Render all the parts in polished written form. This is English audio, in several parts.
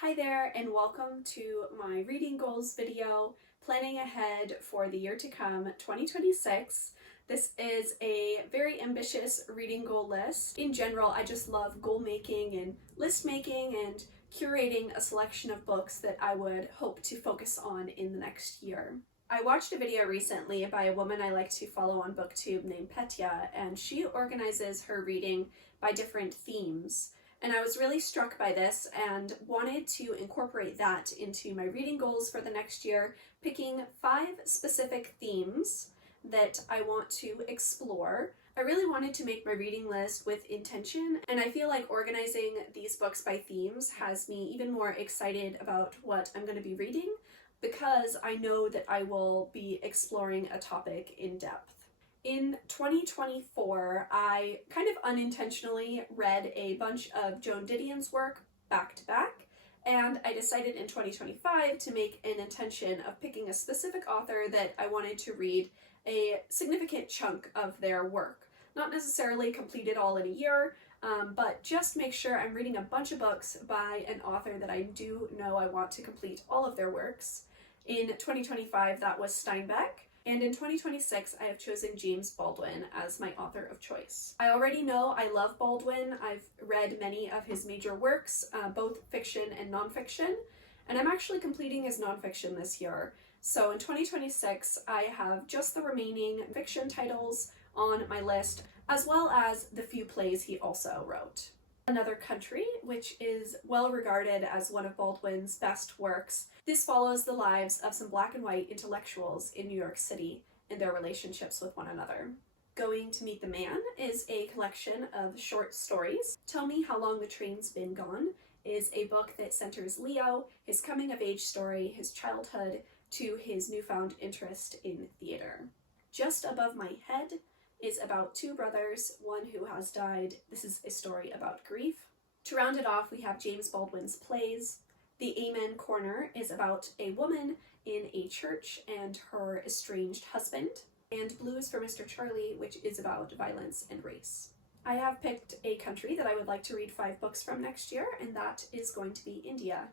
Hi there, and welcome to my reading goals video, planning ahead for the year to come, 2026. This is a very ambitious reading goal list. In general, I just love goal making and list making and curating a selection of books that I would hope to focus on in the next year. I watched a video recently by a woman I like to follow on BookTube named Petya, and she organizes her reading by different themes. And I was really struck by this and wanted to incorporate that into my reading goals for the next year, picking 5 specific themes that I want to explore. I really wanted to make my reading list with intention, and I feel like organizing these books by themes has me even more excited about what I'm going to be reading because I know that I will be exploring a topic in depth. In 2024, I kind of unintentionally read a bunch of Joan Didion's work back to back, and I decided in 2025 to make an intention of picking a specific author that I wanted to read a significant chunk of their work. Not necessarily complete it all in a year, but just make sure I'm reading a bunch of books by an author that I do know I want to complete all of their works. In 2025, that was Steinbeck. And in 2026, I have chosen James Baldwin as my author of choice. I already know I love Baldwin. I've read many of his major works, both fiction and nonfiction, and I'm actually completing his nonfiction this year. So in 2026, I have just the remaining fiction titles on my list, as well as the few plays he also wrote. Another Country, which is well regarded as one of Baldwin's best works. This follows the lives of some black and white intellectuals in New York City and their relationships with one another. Going to Meet the Man is a collection of short stories. Tell Me How Long the Train's Been Gone is a book that centers Leo, his coming-of-age story, his childhood, to his newfound interest in theater. Just Above My Head is about 2 brothers, one who has died. This is a story about grief. To round it off, we have James Baldwin's plays. The Amen Corner is about a woman in a church and her estranged husband. And Blues for Mr. Charlie, which is about violence and race. I have picked a country that I would like to read 5 books from next year, and that is going to be India.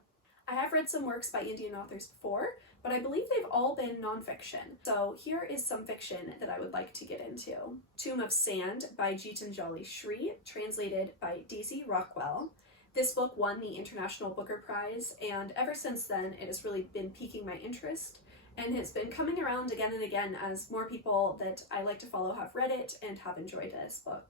I have read some works by Indian authors before, but I believe they've all been nonfiction. So here is some fiction that I would like to get into. Tomb of Sand by Geetanjali Shree, translated by Daisy Rockwell. This book won the International Booker Prize, and ever since then it has really been piquing my interest, and it's been coming around again and again as more people that I like to follow have read it and have enjoyed this book.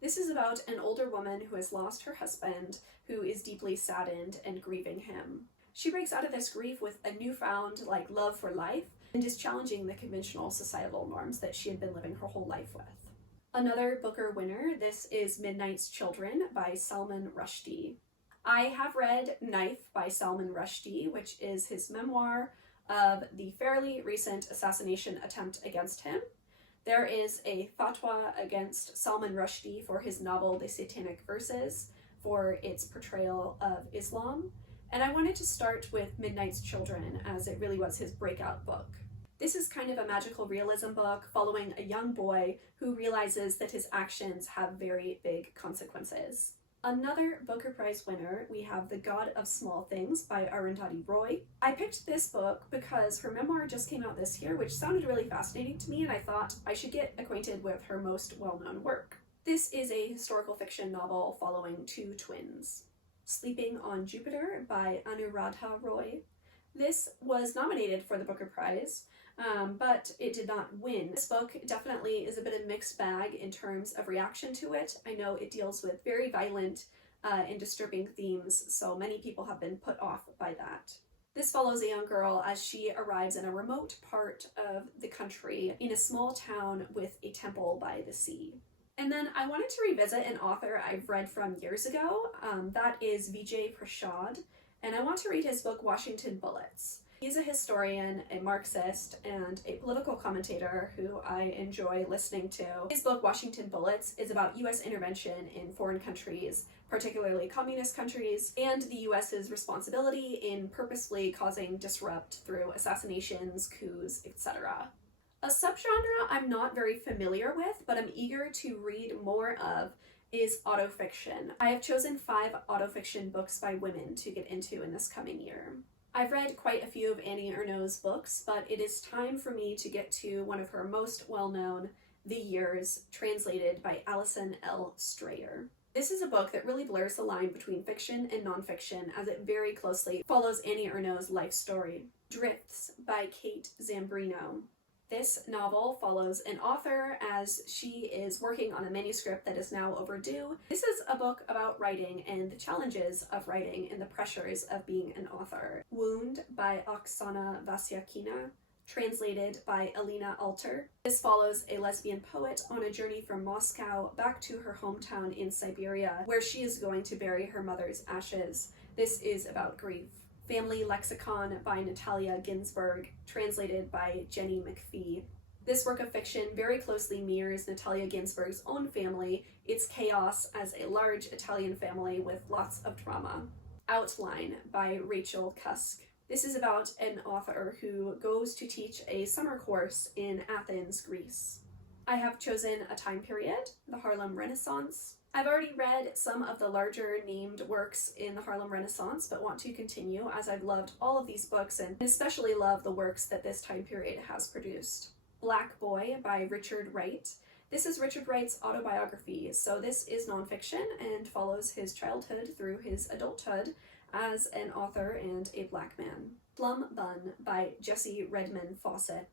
This is about an older woman who has lost her husband, who is deeply saddened and grieving him. She breaks out of this grief with a newfound love for life and is challenging the conventional societal norms that she had been living her whole life with. Another Booker winner, this is Midnight's Children by Salman Rushdie. I have read Knife by Salman Rushdie, which is his memoir of the fairly recent assassination attempt against him. There is a fatwa against Salman Rushdie for his novel The Satanic Verses for its portrayal of Islam. And I wanted to start with Midnight's Children, as it really was his breakout book. This is kind of a magical realism book following a young boy who realizes that his actions have very big consequences. Another Booker Prize winner, we have The God of Small Things by Arundhati Roy. I picked this book because her memoir just came out this year, which sounded really fascinating to me, and I thought I should get acquainted with her most well-known work. This is a historical fiction novel following 2 twins. Sleeping on Jupiter by Anuradha Roy. This was nominated for the Booker Prize, but it did not win. This book definitely is a bit of a mixed bag in terms of reaction to it. I know it deals with very violent and disturbing themes, so many people have been put off by that. This follows a young girl as she arrives in a remote part of the country in a small town with a temple by the sea. And then I wanted to revisit an author I've read from years ago. That is Vijay, Prashad, and I want to read his book Washington Bullets. He's a historian, a Marxist, and a political commentator who I enjoy listening to. His book Washington Bullets is about U.S. intervention in foreign countries, particularly communist countries, and the U.S.'s responsibility in purposefully causing disrupt through assassinations, coups, etc. A subgenre I'm not very familiar with, but I'm eager to read more of, is autofiction. I have chosen 5 autofiction books by women to get into in this coming year. I've read quite a few of Annie Ernaux's books, but it is time for me to get to one of her most well-known, The Years, translated by Alison L. Strayer. This is a book that really blurs the line between fiction and nonfiction as it very closely follows Annie Ernaux's life story. Drifts by Kate Zambreno. This novel follows an author as she is working on a manuscript that is now overdue. This is a book about writing and the challenges of writing and the pressures of being an author. Wound by Oksana Vasyakina, translated by Alina. This follows a lesbian poet on a journey from Moscow back to her hometown in Siberia, where she is going to bury her mother's ashes. This is about grief. Family Lexicon by Natalia Ginzburg, translated by mcphee. This work of fiction very closely mirrors Natalia Ginzburg's own family, its chaos as a large Italian family with lots of drama. Outline by Rachel Cusk. This is about an author who goes to teach a summer course in Athens, Greece. I have chosen a time period, the Harlem Renaissance. I've already read some of the larger named works in the Harlem Renaissance, but want to continue as I've loved all of these books and especially love the works that this time period has produced. Black Boy by Richard Wright. This is Richard Wright's autobiography, so this is nonfiction and follows his childhood through his adulthood as an author and a black man. Plum Bun by Jessie Redmon Fauset.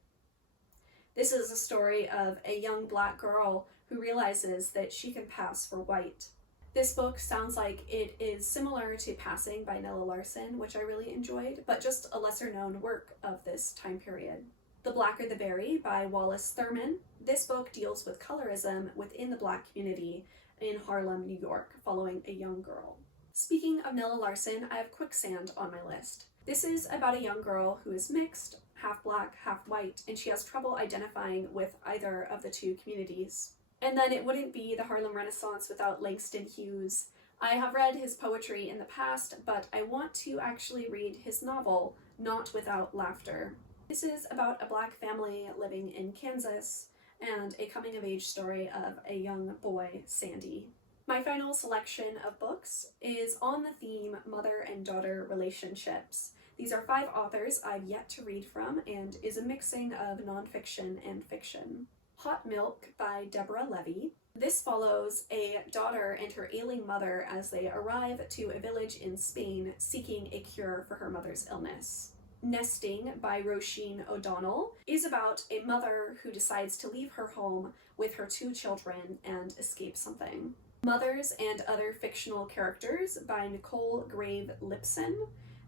This is a story of a young black girl who realizes that she can pass for white. This book sounds like it is similar to Passing by Nella Larson, which I really enjoyed, but just a lesser known work of this time period. The Blacker the Berry by Wallace Thurman. This book deals with colorism within the black community in Harlem, New York, following a young girl. Speaking of Nella Larson, I have Quicksand on my list. This is about a young girl who is mixed, half black, half white, and she has trouble identifying with either of the two communities. And then it wouldn't be the Harlem Renaissance without Langston Hughes. I have read his poetry in the past, but I want to actually read his novel, Not Without Laughter. This is about a black family living in Kansas and a coming-of-age story of a young boy, Sandy. My final selection of books is on the theme mother and daughter relationships. These are 5 authors I've yet to read from and is a mixing of nonfiction and fiction. Hot Milk by Deborah Levy. This follows a daughter and her ailing mother as they arrive to a village in Spain seeking a cure for her mother's illness. Nesting by Roisin O'Donnell is about a mother who decides to leave her home with her 2 children and escape something. Mothers and Other Fictional Characters by Nicole Grave Lipson.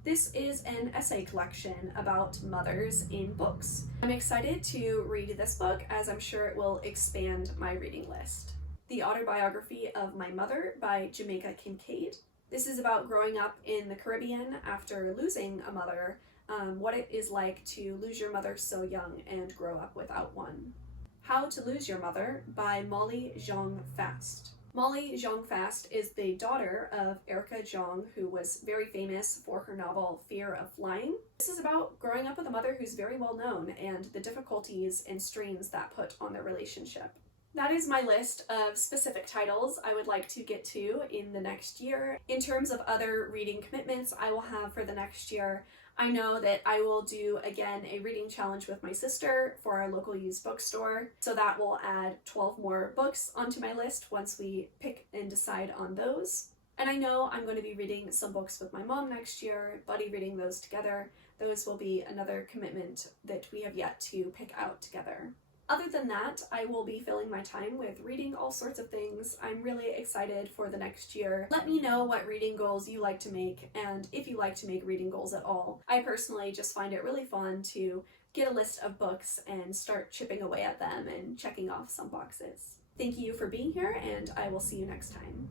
This is an essay collection about mothers in books. I'm excited to read this book as I'm sure it will expand my reading list. The Autobiography of My Mother by Jamaica Kincaid. This is about growing up in the Caribbean after losing a mother, what it is like to lose your mother so young and grow up without one. How to Lose Your Mother by Molly Jong Fast. Molly Jong Fast is the daughter of Erica Jong, who was very famous for her novel Fear of Flying. This is about growing up with a mother who's very well known and the difficulties and strains that put on their relationship. That is my list of specific titles I would like to get to in the next year. In terms of other reading commitments I will have for the next year, I know that I will do again a reading challenge with my sister for our local used bookstore, so that will add 12 more books onto my list once we pick and decide on those. And I know I'm going to be reading some books with my mom next year, buddy reading those together. Those will be another commitment that we have yet to pick out together. Other than that, I will be filling my time with reading all sorts of things. I'm really excited for the next year. Let me know what reading goals you like to make and if you like to make reading goals at all. I personally just find it really fun to get a list of books and start chipping away at them and checking off some boxes. Thank you for being here, and I will see you next time.